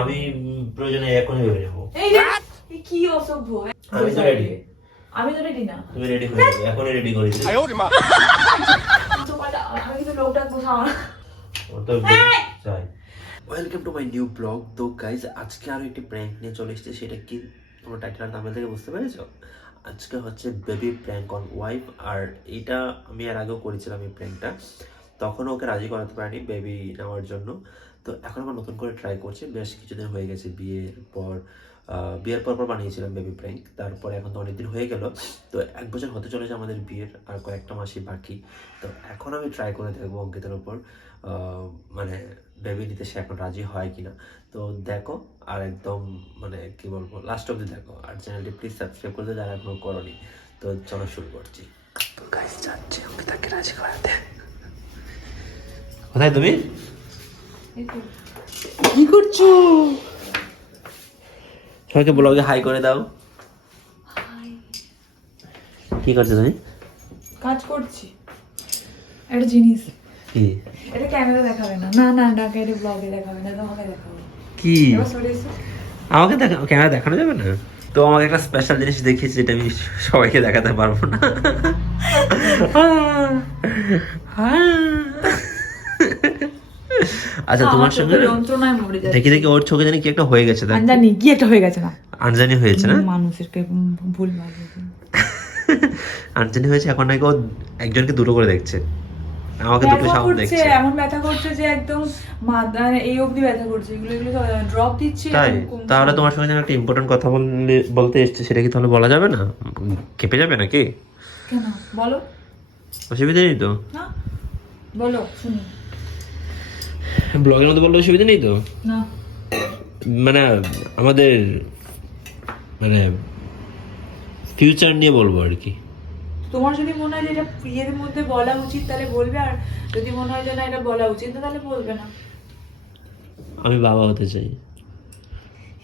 আমি প্রয়োজনে এখনই বের হবো। এই রে কি অসভ্য। আমি তো রেডি। আমি তো রেডি না। তুমি রেডি হয়ে যাবে, এখনই রেডি করে দিই। আমি কিন্তু লোকটা বসাও না। ও তো চাই। Welcome to my new blog. তো গাইজ আজকে আরো একটি প্র্যাঙ্ক নিয়ে চলে এসেছে। সেটা কি তোমরা টাইটেল আর থাম্বনেল থেকে বুঝতে পেরেছো? আজকে হচ্ছে বেবি প্র্যাঙ্ক অন ওয়াইফ। আর এটা আমি এর আগেও করেছিলাম এই প্র্যাঙ্কটা, তখন ওকে রাজি করাতে পারিনি বেবি নেওয়ার জন্য। তো এখন আমরা নতুন করে ট্রাই করছি। বেশ কিছুদিন হয়ে গেছে বিয়ের পর বানিয়েছিলাম বেবি প্র্যাঙ্ক, তারপরে এখন তো অনেকদিন হয়ে গেল। তো 1 বছর হতে চলেছে আমাদের বিয়ের, আর কয়েকটা মাসই বাকি। তো এখন আমি ট্রাই করে দেখবো অঙ্কিতার উপর মানে বেবি নিতে সে এখন রাজি হয় কিনা। তো দেখো, আর একদম মানে কি বলবো, লাস্ট অব্দি দেখো। আর চ্যানেলটি প্লিজ সাবস্ক্রাইব করতে যারা এখনো করনি। তো চলো শুরু করছি। তো গাইস যাচ্ছি অঙ্কিতাকে রাজি করাতে। কোথায় তুমি? কি করছো? সবাইকে ব্লগে হাই করে দাও। কি করছো তুমি? কাজ করছি একটা জিনিস। কি? এটা ক্যামেরা দেখাবে না। না না ডাকে এটা ব্লগে দেখাবে না, তোমাকে দেখাবো। কি? এবার সরে এসো। আমাকে ক্যামেরা দেখানো যাবে না? তো আমাকে একটা স্পেশাল জিনিস দেখিয়েছি, যেটা আমি সবাইকে দেখাতে পারবো না। আচ্ছা তোমার সঙ্গে যন্ত্রণায় মরে যাচ্ছে। দেখি দেখি ওর চোখে জানি কি একটা হয়ে গেছে। আনজানি কি একটা হয়ে গেছে না? আনজানি হয়েছে না? মানুষেরকে ভুল ভাবে আনজানি হয়েছে। এখন নাকি ও একজনকে দুটো করে দেখছে। আমাকে দুটো সাউন্ড দেখছে। এমন ব্যথা করছে যে একদম মাথার এই অবধি ব্যথা করছে। এগুলো ড্রপ দিচ্ছে। তাই? তাহলে তোমার সঙ্গে যেন একটা ইম্পর্টেন্ট কথা বলতে এসছে, সেটা কি তাহলে বলা যাবে না? কেঁপে যাবে নাকি? কেন বলো, অসুবিধা নেই তো? না বলো শুনি। ব্লগের মধ্যে বললে অসুবিধা নেই তো? না মানে আমাদের মানে ফিউচার নিয়ে বলবো আর কি। তোমার যদি মনে হয় যে এটা ইয়ের মধ্যে বলা উচিত তাহলে বলবে, আর যদি মনে হয় যে না এটা বলা উচিত না তাহলে বলবে না। আমি বাবা হতে চাই।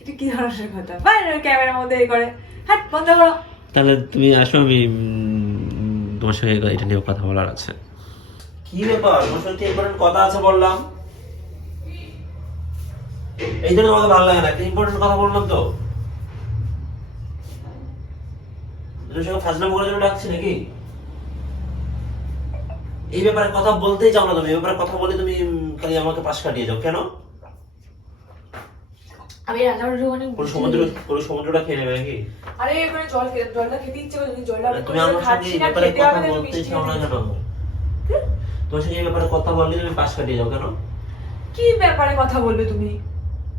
এটা কি হাস্যের কথা? বাইরে ক্যামেরার মধ্যে এই করে, হাট বন্ধ করো। তাহলে তুমি আসো, আমি তোমার সঙ্গে এটা নিয়ে কথা বলার আছে। কি ব্যাপার? তোমার সঙ্গে ইম্পর্টেন্ট কথা আছে বললাম, এই জন্য তোমাকে ভালো লাগে না? একটা ইম্পর্টেন্ট কথা বললাম তো। তোমার সঙ্গে ফাজলামো করার জন্য ডাকছি নাকি? এই ব্যাপারে কথা বলতেই চাও না তুমি। এই ব্যাপারে কথা বলে তুমি খালি আমাকে পাশ কাটিয়ে যাও কেন? আমি রান্নাঘরে ওখানে পুরো সমুদ্রটা খেয়ে নেবে নাকি? আরে এবারে জলটা খেতে ইচ্ছে করে, জলটা তুমি আমার সঙ্গে এই ব্যাপারে কথা বলতে চাও না কেন? তোমার সঙ্গে এই ব্যাপারে কথা বললে তুমি পাশ কাটিয়ে যাও কেন? কি ব্যাপারে কথা বলবে তুমি?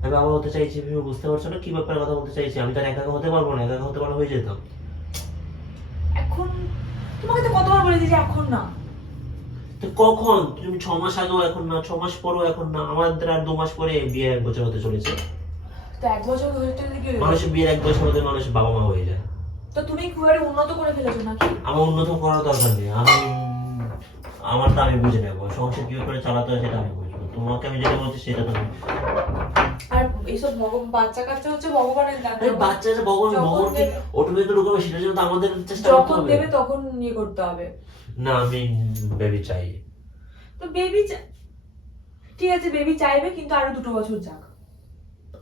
আমি বাবা হতে চাইছি, তুমি বুঝতে পারছো না কি ব্যাপারে কথা বলতে চাইছি? আমি তো একা একা হতে পারবো না। একা একা হতে পারলে হয়ে যেতাম। এখন তোমাকে তো কতবার বলে দিয়েছি এখন না। তো কখন? তুমি 6 মাস আগেও এখন না, 6 মাস পরেও এখন না। আমাদের আর 2 মাস পরে বিয়ে 1 বছর হতে চলেছে। তো 1 বছর হতে কি মানুষের বিয়ের 1 বছর হতে মানুষ বাবা মা হয়ে যায়। তো তুমি খুব একটা উন্নত করে ফেলেছো নাকি? আমার উন্নত করার দরকার নেই। আমারটা আমি বুঝে নেবো। সংসার কি করে চালাতে হয় সেটা আমি বুঝবো। তোমাকে আমি যেটা বলছি সেটা তুমি। আর এইসব বাচ্চা কাচ্চা হচ্ছে ভগবানের দান। আরে বাচ্চা আছে, ভগবান কি অটোমেটিক ঢুকাবে সেটার জন্য তো আমাদের চেষ্টা করতে যখন হবে। দেবে তখন ইয়ে করতে হবে। না আমি বেবি চাই। তো বেবি ঠিক আছে, বেবি চাইবে কিন্তু আরো 2 বছর যাক।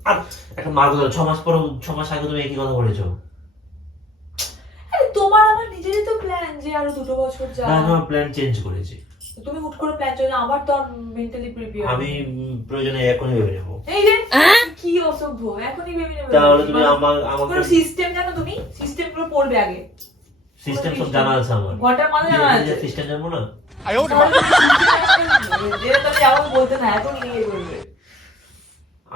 আর একটা মার কথা, 6 মাস পর, 6 মাস আগে তুমি একই কথা বলেছো। আরে তোমার আমার নিজেরই তো প্ল্যান যে আরো 2 বছর যাক। না আমার প্ল্যান চেঞ্জ করেছি। তুমি হুট করে প্ল্যান চলে, আমার তো মেন্টালি প্রিপেয়ার। আমি প্রয়োজনে এখনই বেবি নেবো। এই রে কি অসভ্য, এখনই বেবি নেবে? তাহলে তুমি আমাকে পুরো সিস্টেম জানো তুমি? সিস্টেম পুরো পড়বে আগে। সিস্টেম সব জানা আছে আমার। ঘন্টার মাঝে জানা আছে সিস্টেম জানবো না? যেটা তুমি আমাকে বলতে না, এখন নিয়ে করবে।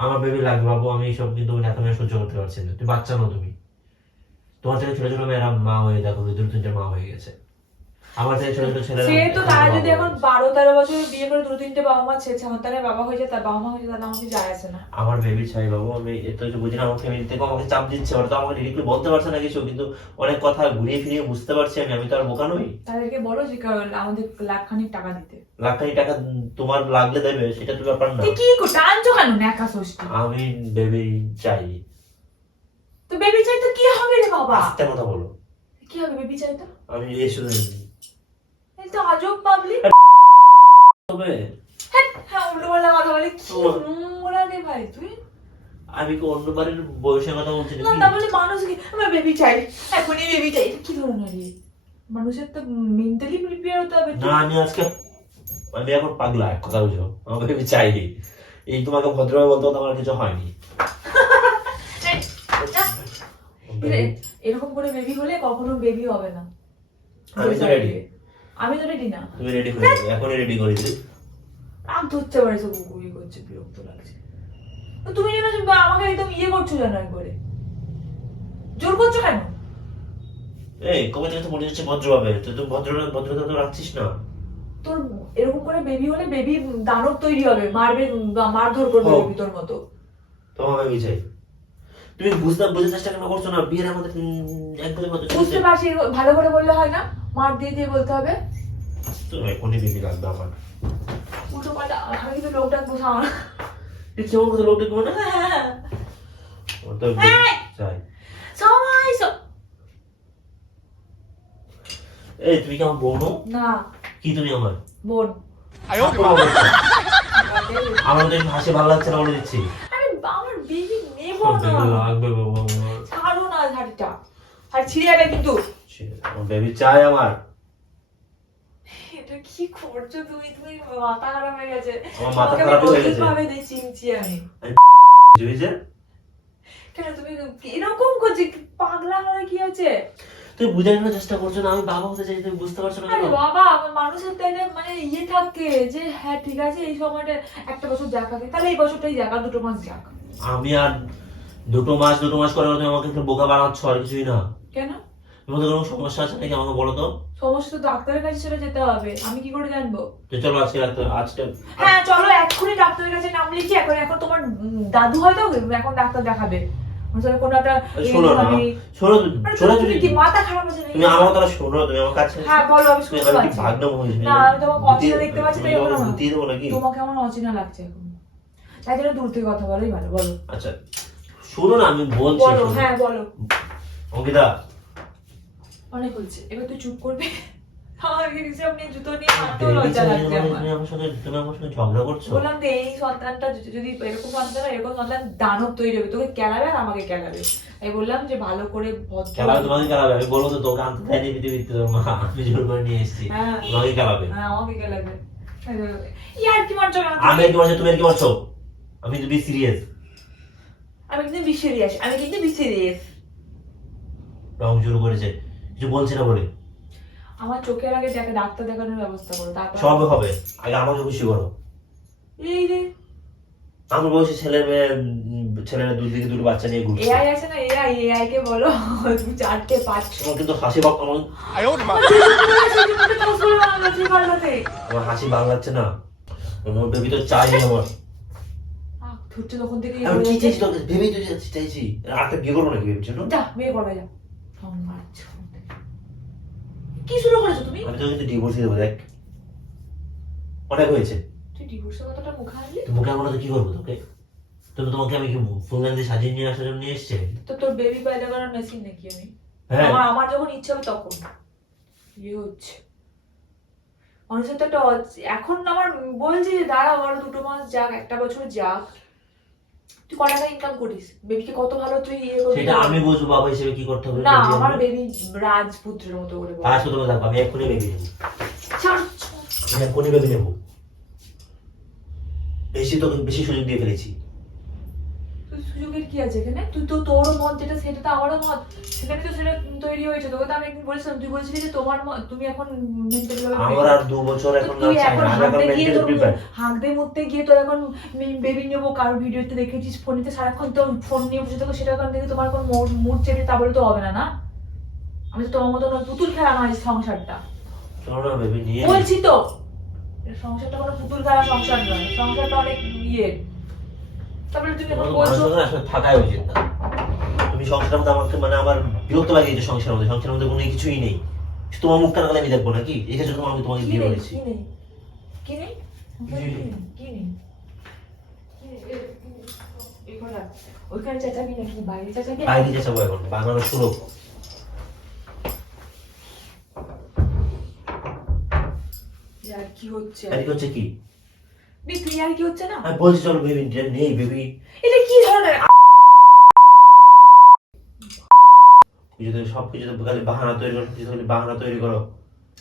আমার বেবি লাগবে বাবু। আমি এইসব কিন্তু এখন আর সহ্য করতে পারছি না। তুমি বাচ্চা নও তুমি। তোমার থেকে ছোট ছোট মেয়েরা মা হয়ে দেখো, 2-3টা মা হয়ে গেছে। আমার থেকে ছোট ছোট ছেলেরা সে তো তারা যদি এখন 12-13 বছর বিয়ে করে 2-3টে বাবা মা ছেলে সন্তানের বাবা হয়ে যায়, তার বাবা মা হয়ে যায়, তাহলে আমাকে যায় আসে না। আমার বেবি চাই বাবু। আমি এত কিছু বুঝি না। আমার ফ্যামিলি থেকে আমাকে চাপ দিচ্ছে। ওরা তো আমাকে ডিরেক্টলি বলতে পারছে না কিছু, কিন্তু অনেক কথা ঘুরিয়ে ফিরিয়ে বুঝতে পারছি আমি। আমি তো আর বোকা নই। তাদেরকে বলো যে আমাদের লাখখানিক টাকা দিতে। লাখখানি টাকা তোমার লাগলে দেবে, সেটা তো ব্যাপার না। কি টানছো কেন নেকা ষষ্ঠী? আমি বেবি চাই। তো বেবি চাই তো কি হবে রে বাবা? আস্তে কথা বলো। কি হবে বেবি চাই তো? আমি এই শুধু এই তো আজব পাবলিক হবে। হ্যাঁ উল্টো পাল্টা কথা বলে কি নোংরা রে ভাই তুই। আমি কি অন্য বাড়ির বয়সের কথা বলছি না নাকি? তা বলে মানুষ কি আমার বেবি চাই, এখনই বেবি চাই, এটা কি ধরনের ইয়ে? মানুষের তো মেন্টালি প্রিপেয়ার হতে হবে। না আমি এখন পাগলা, এক কথা বুঝো, আমাকে বেবি চাইনি। এই তোমাকে ভদ্রভাবে বলতে বলতে আমার কিছু হয়নি। এরকম করে বেবি হলে কখনো বেবি হবে না। আমি তো রেডি। আমি তো রেডি না। তুমি রেডি হয়ে যাবে, এখনই রেডি করে দিই। রাগ ধরতে পারে, সব গুগলি করছে, বিরক্ত লাগছে। তো তুমি যেন আমাকে একদম ইয়ে করছো যেন একবারে, জোর করছো কেন? এই কবে থেকে তো মনে হচ্ছে ভদ্রভাবে, তুই ভদ্রতা তো রাখছিস না। তোর এরকম করে বেবি হলে বেবি দানব তৈরি হবে, মারবে, মারধর করবে হোক। বেবি তোর মতো। তোমার বেবি চাই। তুমি বুঝতে চেষ্টা কেন করছো না? বিয়ের আমাদের একদমই মতো বুঝতে পারছি, ভালো করে বললে হয় না, মার দিয়ে দিয়ে বলতে হবে। তুমি এখনই বেবি লাগবে আমার। উল্টো পাল্টা, আমি কিন্তু লোক ডাকবো সামনে। তুই কেমন কথা লোক দেখবো না? আমার তো baby চাই। সবাই এই তুমি কি আমার বোন? না, কি তুমি আমার বোন। আমার তো হাসি ভালো লাগছে না, বলে দিচ্ছি। আরে আমার বেবি নেব না, লাগবে বাবা আমার। ছাড়ো না ঝাড়িটা, আর ছিঁড়ে যাবে কিন্তু। আমার বেবি চাই আমার। এটা কি করছো তুমি? তুমি মাথা খারাপ হয়ে গেছে। আমার মাথা তোমাকে খারাপ আমি হয়ে গেছে। নতুনভাবে চিনছি আমি। বুঝেছে? কেন তুমি এরকম করছো? পাগলা হওয়ার কি আছে? তুমি বুঝানোর চেষ্টা করছো না, আমি বাবা হতে চাই, তুমি বুঝতে পারছো না আরে কেন? বাবা, আমার মানুষের তো একটা মানে ইয়ে থাকে যে হ্যাঁ ঠিক আছে এই সময়টা একটা বছর যাক আগে, তাহলে এই বছরটাই যাক, আর 2 মাস যাক। আমি আর 2 মাস করে তুমি আমাকে একটু বোকা বানাচ্ছ, আর কিছুই না। কেন? তোমাদের কোনো সমস্যা আছে নাকি আমাকে বলো তো? সমস্যা তো ডাক্তারের কাছে চলে যেতে হবে, আমি কি করে জানবো? তো চলো আজকে হ্যাঁ চলো, এক্ষুনি ডাক্তারের কাছে নাম লিখি। এখন তোমার দাদু হয়তো এখন ডাক্তার দেখাবে, তাহলে কোনো একটা শোনো না, শোনো আরে শোনো, তুমি কি মাথা খারাপ আছে নাকি? তুমি আমার কথা শোনো, তুমি আমার কাছে হ্যাঁ বলো, আমি তুমি শুনতে আমি কি পাচ্ছি। ভাগনাম হয়েছে না আমি তোমাকে অচেনা দেখতে পাচ্ছি, তাই তোমাকে বলো না। বুঝিয়ে দেবো নাকি? তোমাকে আমার অচেনা লাগছে এখন, তাই জন্য দূর থেকে কথা বলাই ভালো। বলো আচ্ছা শোনো না, আমি বলছি বলো। শোনো। হ্যাঁ বলো। অঙ্কিতা, অনেক হচ্ছে, এবার তুই চুপ করবি। আমার হিসাব নিয়ে জুতো নিয়ে হাঁটতেও লজ্জা লাগছে আমার। তুমি আমার সঙ্গে ঝগড়া করছো? বললাম যে এই সন্তানটা যদি এরকম সন্তান হয়, এরকম সন্তান দানব তৈরি হবে, তোকে কেলাবে আর আমাকে কেলাবে। তাই বললাম যে ভালো করে খেলাবে, তোমাকে খেলাবে। আমি বলবো তো তোকে আনতে চাইনি পৃথিবীতে, তোর মা আমি জোর করে নিয়ে এসেছি। হ্যাঁ তোমাকে খেলাবে। হ্যাঁ আমাকে কেলাবে। ইয়ার কি মারছো কেন? আমি আর কি বলছি, তুমি আর কি বলছো? আমি তো বি সিরিয়াস। আমি কিন্তু সিরিয়াস, আমি কিন্তু সিরিয়াস। রং শুরু করেছে, কিছু বলছি না বলে। আমার চোখের আগে ডাক্তার দেখানোর ব্যবস্থা করো, তারপর সব হবে, আগে আমাকে খুশি করো। এই রে আমার বয়সী ছেলেরা দুদিকে দুটো বাচ্চা নিয়ে ঘুরছে। এআই আছে না, এআই কে বলো তুমি 4টে 5 তোমার কিন্তু হাসি আমার হাসি ভালো লাগছে না। আমার বেবি তো চাই আমার। ধরছে তখন থেকে আমি কি চাইছি তোকে? বেবি তো চাইছি। আর একটা বিয়ে করবো নাকি বেবির জন্য? যা বিয়ে করবে, যা। ফোন মারছো, কি শুরু করেছো তুমি? আমি তো কিন্তু ডিভোর্স দেবো, দেখ অনেক হয়েছে। তুই ডিভোর্সের কথাটা মুখে আনলি? তো মুখে আমরা তো কি করবো তোকে? তোমাকে আমি কি ফুলদান দিয়ে সাজিয়ে নিয়ে আসার জন্য নিয়ে এসছে? তো তোর বেবি পয়দা করার মেশিন নাকি আমি? হ্যাঁ আমার যখন ইচ্ছা হবে তখন ইয়ে হচ্ছে। মানুষের তো একটা এখন আমার বলছি যে দাঁড়া, আরো 2 মাস যাক, 1 বছর যাক। তুই কত টাকা ইনকাম করিস? বেবিকে কত ভালো তুই ইয়ে করবি? সেটা আমি বুঝবো বাবা হিসেবে কি করতে হবে। না আমার বেবি রাজপুত্রের মতো করে বল। আজ তো তুমি দেখো, আমি এক্ষুনি বেবি নেবো। ছাড়। আমি এক্ষুনি বেবি নেবো। বেশি সুযোগ দিয়ে ফেলেছি। সুযোগের কি আছে এখানে? তুই তো তোরও মত যেটা, সেটা তো আমারও মত, সেখানে তো সেটা তৈরি হয়েছে। তোকে তো আমি একদিন বলেছিলাম, তুই বলছিলি যে তোমার তুমি এখন মেন্টালি ভাবে আমার আর 2 বছর এখন না তুই চাই এখন না। আমি এখন হাঁকতে গিয়ে মেন্টালি তোর প্রিপেয়ার। হাঁকতে মুততে গিয়ে তোর এখন বেবি নেবো, কারোর ভিডিওতে দেখেছিস ফোনেতে সারাক্ষণ তো ফোন নিয়ে বসে থাকো, সেটা এখন দেখে তোমার কোনো মুড চেপে তা বলে তো হবে না। না আমি তো তোমার মতো পুতুল খেলা নয় সংসারটা, চলো না বেবি নিয়ে। বলছি তো সংসারটা কোনো পুতুল খেলা সংসার নয়, সংসারটা অনেক ইয়ে। তারপরে তুমি এখন বলছো আসলে থাকাই উচিত না। তুমি সংসারের মধ্যে আমাকে আমার বিরক্ত লাগে এই যে সংসারের মধ্যে কোনো কিছুই নেই। তোমার মুখ কান আমি দেখবো নাকি? এখানে জন্য আমি তোমাকে বিয়ে করেছি। কি নেই? কি নেই? ওইখানে চেঁচাবি নাকি বাইরে চেঁচাবি? বাইরে চেঁচাবো এখন, বাংলা শুনো। আর কি হচ্ছে? আর কি হচ্ছে কি? বিক্রি আর কি হচ্ছে না? আমি বলছি চলো বেবি নেই বেবি। এটা কি ধরনের কিছু তো খালি বাহানা তৈরি করো, কিছু খালি বাহানা তৈরি করো।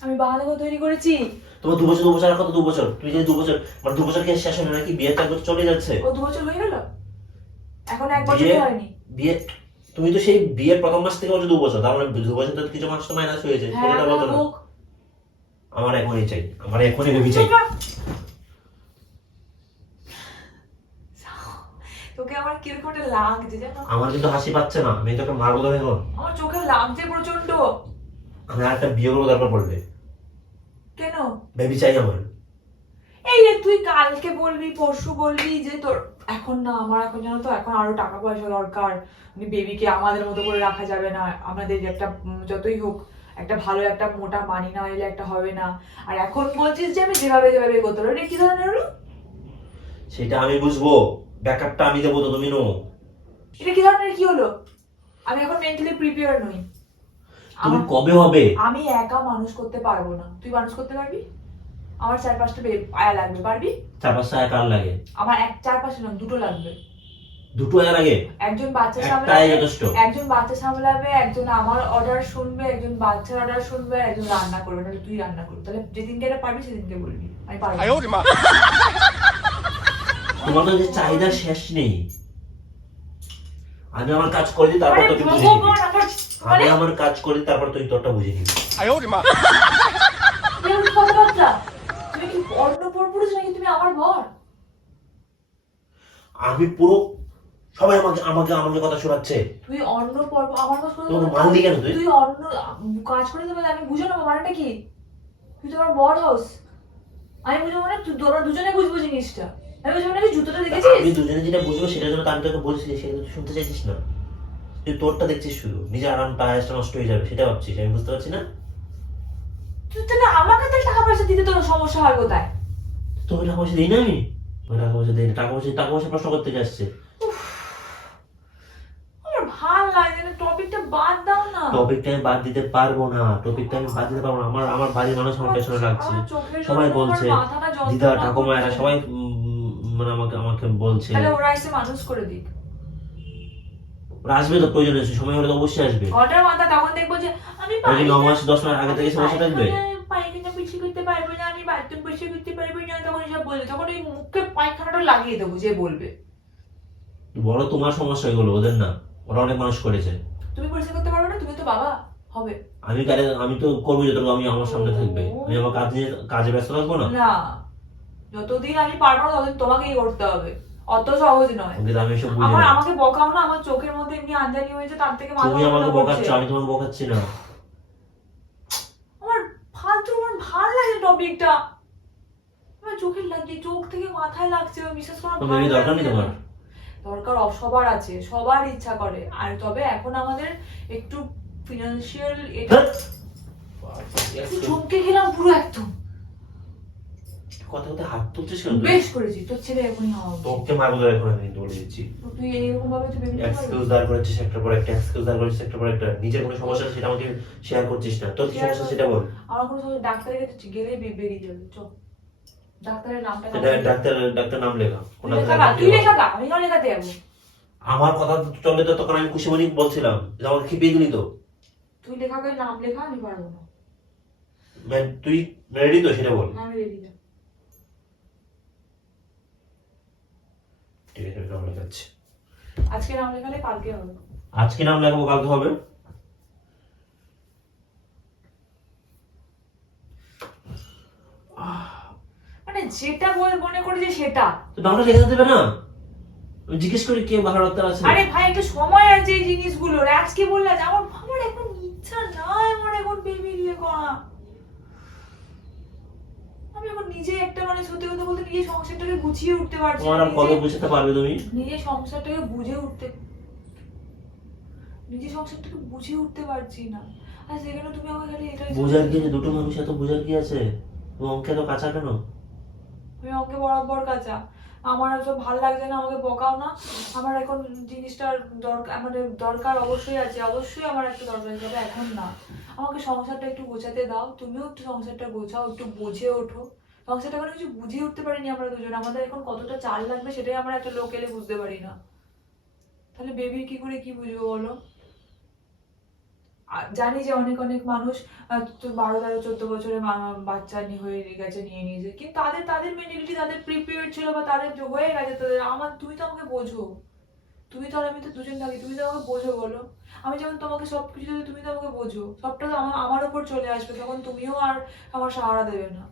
আমি বাহানা করে তৈরি করেছি? তোমার 2 বছর আর কত 2 বছর? তুমি যে 2 বছর, মানে 2 বছর কি শেষ হলো নাকি? বিয়ে 4 বছর চলে যাচ্ছে। ও 2 বছর হয়ে গেল, এখন 1 বছর বিয়ে হয়নি। বিয়ে তুমি তো সেই বিয়ের প্রথম মাস থেকে বলছো 2 বছর, তার মানে 2 বছর তো কিছু মাস তো মাইনাস হয়েছে, হ্যাঁ সেটা বলতো না। হোক। আমার এখনই চাই, আমার এখনই বেবি চাই। তোকে আমার কিরকম একটা লাগছে জানো? আমার কিন্তু হাসি পাচ্ছে না, আমি তোকে মারবো ধরে এখন। আমার চোখে লাগছে প্রচন্ড। আমি আর একটা বিয়ে করবো, তারপর বলবে কেন? বেবি চাই আমার। এই রে তুই কালকে বলবি পরশু বলবি যে তোর এখন না, আমার এখন জানো তো এখন আরো টাকা পয়সা দরকার, বেবিকে আমাদের মতো করে রাখা যাবে না, আমাদের একটা যতই হোক একটা ভালো একটা মোটা মানি না হলে একটা হবে না। আর এখন বলছিস যে আমি যেভাবে যেভাবে করতে পারবো, এটা কি ধরনের হলো? সেটা আমি বুঝবো, ব্যাকআপটা আমি দেবো তো, তুমি নো। এটা কি ধরনের কি হলো? আমি এখন মেন্টালি প্রিপেয়ার নই। তুমি কবে হবে? আমি একা মানুষ করতে পারবো না, তুই মানুষ করতে পারবি? আমার 4-5টা আয়া লাগবে, পারবি? 4-5টা কার লাগে? আমার 4-5 না, 2টো লাগবে। 2টো এর লাগে? একজন বাচ্চা একটাই সামলাবে, যথেষ্ট। একজন বাচ্চা সামলাবে, একজন আমার অর্ডার শুনবে, একজন বাচ্চার অর্ডার শুনবে, একজন রান্না করবে। তাহলে তুই রান্না করবি, তাহলে যেদিনকে এটা পারবি সেদিনকে বলবি আমি পারবো না। তোমার তো যে চাহিদা শেষ নেই। আমি আমার কাজ করে দিই, তারপর আরে তোকে বুঝিয়ে নিবি। ভগবান, আমার আমি আমার কাজ করি, তারপর তুই তোরটা বুঝিয়ে নিবি। এরকম কথাবার্তা? তুমি কি অন্য পরপুরুষ নাকি তুমি আমার বর? আমি পুরো সবাই আমাকে আমাকে আমাকে কথা শোনাচ্ছে। তুই অন্য আমার কাজ করে তোর মানলি কেন তুই? তুই অন্য কাজ করে দেবে, আমি বুঝে নেবো মানেটা কি? তুই তো আমার বর হাউস, আমি বুঝবো মানে আমরা দুজনে বুঝবো জিনিসটা। আমি বুঝবো মানে জুতোটা দেখেছিস? আমি দুজনে যেটা বুঝবো সেটার জন্য তো আমি তোকে বলছি, সেটা তুই শুনতে চাইছিস না। তুই তোরটা দেখছিস শুধু, নিজের আরামটা আয়াসটা নষ্ট হয়ে যাবে সেটা ভাবছিস, আমি বুঝতে পারছি না। তুই তাহলে আমাকে তাহলে টাকা পয়সা দিতে তোর সমস্যা হয় কোথায়? তোকে টাকা পয়সা দিই না আমি? আমি টাকা পয়সা দিই না, টাকা পয়সা প্রশ্ন করতে আসছে। আমার ভাল লাগে না, টপিকটা বাদ দাও না। টপিকটা আমি বাদ দিতে পারবো না, টপিকটা আমি বাদ দিতে পারবো না। আমার বাড়ির মানুষ আমার পেছনে লাগছে, আমার চোখের সবাই জন্য বলছে, আমার মাথাটা যন্ত্রণা দিদা ঠাকুমা এরা করছে। সবাই মানে আমাকে আমাকে বলছে। তাহলে ওরা এসে মানুষ করে দিক। ওরা আসবে তো, প্রয়োজন আছে, সময় হলে তো অবশ্যই আসবে। ঘটার মাথা তখন দেখবো যে আমি ওই যে 9 মাস 10 মাস আগে থেকে সমস্যা থাকবে। পায়খানা পিছিয়ে করতে পারবো না, আমি বাথরুম পরিষ্কার করতে পারবো না, তখন এসব বলবে, তখন ওই মুখে পায়খানাটা লাগিয়ে দেবো যে বলবে। বড় তোমার সমস্যা এগুলো, ওদের না। ওরা অনেক মানুষ করেছে। তুমি পরিষ্কার করতে পারবে না, তুমি তো বাবা হবে। আমি তো করবো যতটুকু আমি আমার সামনে থাকবে। আমি আমার কাজে ব্যস্ত থাকবো না। না, যতদিন আমি পারবো না ততদিন তোমাকেই করতে হবে, অত সহজ নয়। কিন্তু আমি এসব বুঝি আমার না। আমাকে বকাও না, আমার চোখের মধ্যে এমনি আঞ্জানি হয়েছে, তার থেকে মাথা তুমি আমাকে যন্ত্রণা বকাচ্ছ, করছে। আমি তোমাকে বকাচ্ছি না। আমার ফালতু, আমার ভাল লাগে টপিকটা, আমার চোখে লাগছে, চোখ থেকে মাথায় লাগছে, বিশ্বাস করো তো বেবি দরকার নেই তোমার? দরকার সবার আছে, সবার ইচ্ছা করে, আর তবে এখন আমাদের একটু ফিনান্সিয়াল এটা চমকে গেলাম পুরো একদম। কথা কথা হাত তুলছিস কেন তুই? বেশ করেছিস, তোর ছেলে এখনই হওয়া উচিত। তোকে মারবো ধরে এখন, আমি কিন্তু বলে দিচ্ছি। তো তুই এইরকম ভাবে তুই ভেবে নিতে পারবি? এক্সকিউজ দাঁড় করেছিস একটার পর একটা, এক্সকিউজ দাঁড় করেছিস একটার পর একটা। নিজের কোনো সমস্যা আছে সেটা আমাকে শেয়ার করছিস না। তোর কি সমস্যা সেটা বল। আমার কোনো সময় ডাক্তারের কাছে গেলেই বেরিয়ে যাবে, চল ডাক্তারের নামটা ডাক্তার নাম লেখা। কোন তুই ডাক্তার? লেখা গা, তুই লেখা গা, আমি কেন লেখাতে যাবো? আমার কথা চলে তো, তখন আমি খুশি মনে বলছিলাম যে আমাকে খেপিয়ে দিলি তো। তুই লেখা গা, নাম লেখা, আমি পারবো না। তুই রেডি তো সেটা বল। আমি রেডি না। ঠিক আছে, আমি নাম লেখাচ্ছি। আজকে নাম লেখালে কালকে হবে। আজকে নাম লেখাবো, কালকে হবে? মানে যেটা মনে করি যে সেটা। তো নামটা লেখা দেবে না? আমি জিজ্ঞেস করি কে ভালো ডাক্তার আছে। আরে ভাই একটা সময় আছে এই জিনিসগুলোর, আজকে বললে যে আমার এখন ইচ্ছা নাই, আমার এখন বেবি নিয়ে করা। আমি এখন নিজে একটা মানে সত্যি কথা বলতে নিজে সংসারটাকে গুছিয়ে উঠতে পারছি তোমার না, আর কবে বুঝতে পারবে তুমি? নিজে সংসারটাকে বুঝে উঠতে পারছি না। আর সেখানে তুমি আমাকে খালি এটাই বুঝার কি আছে? দুটো মানুষ এত বুঝার কি আছে? তুমি অঙ্কে তো কাঁচা কেন? আমি ওকে বরাবর কাঁচা। আমার তো ভালো লাগছে না, আমাকে বকাও না। আমার এখন জিনিসটার দরকার, আমাদের দরকার অবশ্যই আছে, অবশ্যই আমার একটা দরকার আছে, তবে এখন না। আমাকে সংসারটা একটু গোছাতে দাও, তুমিও একটু সংসারটা গোছাও, একটু বুঝে ওঠো। সংসারটা এখন কিছু বুঝিয়ে উঠতে পারিনি আমরা দুজন, আমাদের এখন কতটা চাল লাগবে সেটাই আমরা একটা লোক এলে বুঝতে পারি না। তাহলে বেবির কি করে কি বুঝবো বলো? জানি যে অনেক অনেক মানুষ তো 12, 13, 14 বছরে বাচ্চা হয়ে গেছে, নিয়ে নিয়েছে, কিন্তু তাদের তাদের মেন্টালিটি, তাদের প্রিপেয়ার ছিল বা তাদের হয়ে গেছে তাদের। তুমি তো আমাকে বোঝো, তুমি তো আর আমি তো দুজন থাকি, তুমি তো আমাকে বোঝো বলো। আমি যেমন তোমাকে সবকিছু দেবো, তুমি তো আমাকে বোঝো, সবটা তো আমার উপর চলে আসবে, তখন তুমিও আর আমার সাহারা দেবে না।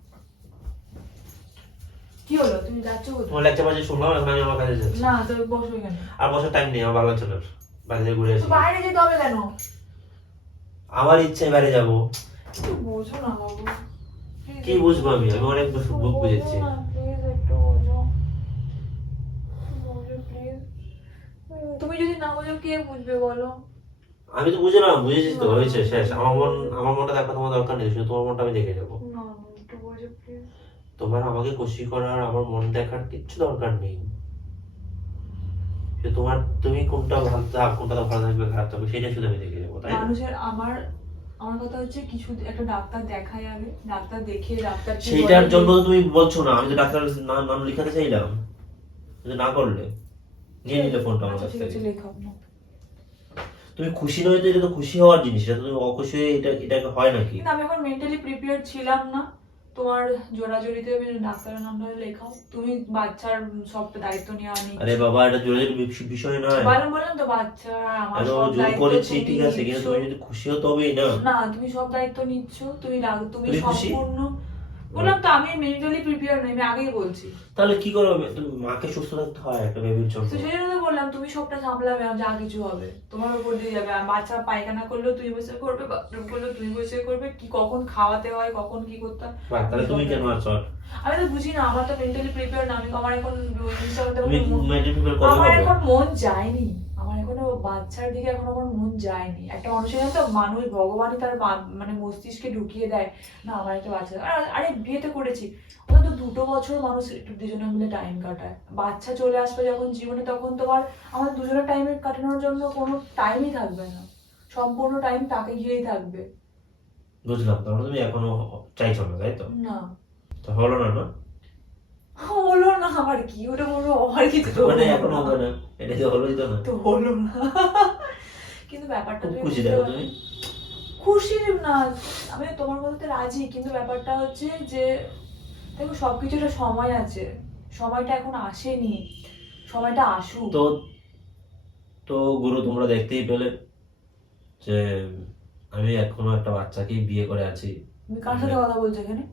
কি হলো, তুমি যাচ্ছ কোথায়? তোমার লেকচার বাজে শুনলাম, এখন আমি আমার কাছে যাচ্ছি। না, তো বসো এখানে। আর বসার টাইম নেই, আমার ভালো লাগছে না, বাইরে থেকে ঘুরে তো আসি। বাইরে যেতে হবে কেন? আমার ইচ্ছায় বাইরে যাবো। একটু বোঝো না বাবু। কি বুঝবো আমি অনেক বুক বুঝেছি। প্লিজ একটু বোঝো, বোঝো প্লিজ। তুমি যদি না বোঝো কে বুঝবে বলো? আমি তো বুঝলাম, বুঝেছি তো, হয়েছে, শেষ। আমার মনটা দেখা তোমার দরকার নেই, শুধু তোমার মনটা আমি দেখে যাবো। না, একটু বোঝো প্লিজ। তোমার আমাকে খুশি করার, আমার মন দেখার কিচ্ছু দরকার নেই। তুমি কোনটা ভালো কোনটা ভালো থাকবে, খারাপ থাকবে, সেটা শুধু আমি দেখে যাবো, তাই না? মানুষের আমার আমার কথা হচ্ছে কিছু একটা ডাক্তার দেখাই আগে, ডাক্তার দেখিয়ে ডাক্তার কি সেইটার বলে- জন্য তো তুমি বলছো না, আমি তো ডাক্তার নাম লিখাতে চাইলাম, কিন্তু না করলে নিয়ে নিলে ফোনটা আমার আচ্ছা, কাছ ঠিক আছে, থেকে। লেখাও না। তুমি খুশি নয় তো, এটা তো খুশি হওয়ার জিনিস, এটা তো তুমি অখুশি হয়ে এটা হয় নাকি? কিন্তু আমি এখন মেন্টালি প্রিপেয়ার ছিলাম না। তোমার জোরাজোরিতে আমি ডাক্তারের নামটা লেখাও, তুমি বাচ্চার সবটা দায়িত্ব নেওয়া নেই। আরে বাবা, এটা জোরে বিষয় নয়। বললাম তো, বাচ্চা আর আমার আমি সব জোর দায়িত্ব করেছি, তুমি ঠিক আছে, কিন্তু নিচ্ছ। তুমি যদি খুশি হও তবেই না। না, তুমি সব দায়িত্ব নিচ্ছ, তুমি তুমি তুমি খুশি? সম্পূর্ণ। বললাম তো আমি মেন্টালি প্রিপেয়ার নই, আমি আগেই বলছি। তাহলে কি করবে? তুমি মাকে সুস্থ থাকতে হয় একটা বেবির জন্য। তো সেই জন্য তো বললাম তুমি সবটা সামলাবে, যা কিছু হবে তোমার উপর দিয়ে যাবে। আর বাচ্চা পায়খানা করলেও তুই বসে করবে, বাথরুম করলেও তুই বসে করবে, কি কখন খাওয়াতে হয়, কখন কি করতে হয়। বাহ, তাহলে তুমি কেন আছো? আমি তো বুঝি না, আমার তো মেন্টালি প্রিপেয়ার না। আমার এখন তুমি মেন্টালি প্রিপেয়ার কবে আমার হবে? এখন মন যায়নি, আমার এখনো বাচ্চার দিকে এখন আমার মন যায়নি। একটা মানুষের তো মানুষ ভগবানই তার মানে মস্তিষ্কে ঢুকিয়ে দেয় না আমার একটা বাচ্চা। আরে বিয়ে তো করেছি, অন্তত 2 বছর মানুষ একটু দুজনে মিলে টাইম কাটায়। বাচ্চা চলে আসবে যখন জীবনে, তখন তোমার আমার দুজনের টাইম কাটানোর জন্য কোনো টাইমই থাকবে না, সম্পূর্ণ টাইম তাকে ঘিরেই থাকবে। বুঝলাম, তাহলে তুমি এখনো চাইছো না, তাই তো? না, তো হলো না, না হলো না, আমার কি ওটা বলবো, আমার কিছু তো মানে হলো এখনো না। হবে না, এটা তো হলোই তো না। তো হলো না। কিন্তু ব্যাপারটা খুব তুমি খুশি বুঝতে দেখো পারো। তুমি। খুশি না, আমি তোমার কথাতে রাজি, কিন্তু ব্যাপারটা হচ্ছে যে দেখো সবকিছু একটা সময় আছে, সময়টা এখন আসেনি, সময়টা আসুক। তো তো গুরু, তোমরা দেখতেই পেলে যে আমি এখনো একটা বাচ্চাকে বিয়ে করে আছি। তুমি কার সাথে কথা বলছো এখানে?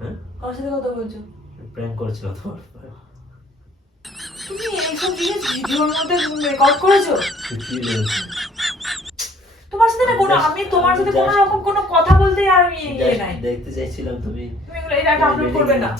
হ্যাঁ, কার সাথে কথা বলছো? প্র্যাঙ্ক করেছিলাম তোমার। তুমি এইসব জিনিস ভিডিওর মধ্যে রেকর্ড করেছো? কি বলছি? তোমার সাথে না কোনো, আমি তোমার সাথে কোনো রকম কোনো কথা বলতে আর আমি ইয়ে নাই। দেখতে চাইছিলাম তুমি তুমি এগুলো এটা আপলোড করবে না।